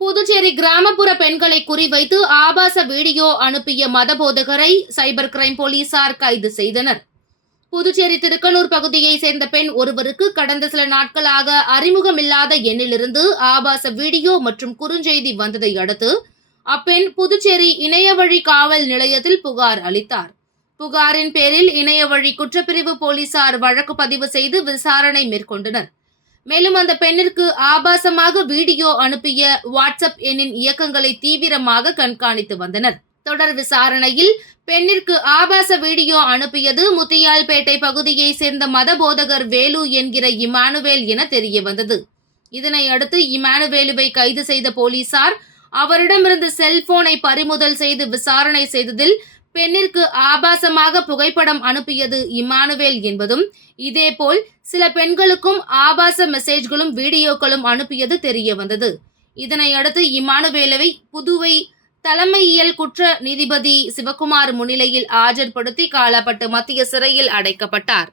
புதுச்சேரி கிராமப்புற பெண்களை குறிவைத்து ஆபாச வீடியோ அனுப்பிய மதபோதகரை சைபர் கிரைம் போலீசார் கைது செய்தனர். புதுச்சேரி திருக்கனூர் பகுதியைச் சேர்ந்த பெண் ஒருவருக்கு கடந்த சில நாட்களாக அறிமுகமில்லாத எண்ணிலிருந்து ஆபாச வீடியோ மற்றும் குறுஞ்செய்தி வந்ததை அடுத்து அப்பெண் புதுச்சேரி இணையவழி காவல் நிலையத்தில் புகார் அளித்தார். புகாரின் பேரில் இணையவழி குற்றப்பிரிவு போலீசார் வழக்கு பதிவு செய்து விசாரணை மேற்கொண்டனர். மேலும் அந்த பெண்ணிற்கு ஆபாசமாக வீடியோ அனுப்பிய வாட்ஸ்அப் எண்ணின் இயக்கங்களை தீவிரமாக கண்காணித்து வந்தனர். தொடர் விசாரணையில் பெண்ணிற்கு ஆபாச வீடியோ அனுப்பியது முத்தியால்பேட்டை பகுதியை சேர்ந்த மதபோதகர் வேலு என்கிற இமானுவேல் என தெரிய வந்தது. இதனை அடுத்து இமானுவேலுவை கைது செய்த போலீசார் அவரிடமிருந்து செல்போனை பறிமுதல் செய்து விசாரணை செய்ததில் பெண்ணிற்கு ஆபாசமாக புகைப்படம் அனுப்பியது இமானுவேல் என்பதும், இதேபோல் சில பெண்களுக்கும் ஆபாச மெசேஜ்களும் வீடியோக்களும் அனுப்பியது தெரிய வந்தது. இதனையடுத்து இமானுவேலுவை புதுவை தலைமையியல் குற்ற நீதிபதி சிவக்குமார் முன்னிலையில் ஆஜர்படுத்தி காலாப்பட்டு மத்திய சிறையில் அடைக்கப்பட்டார்.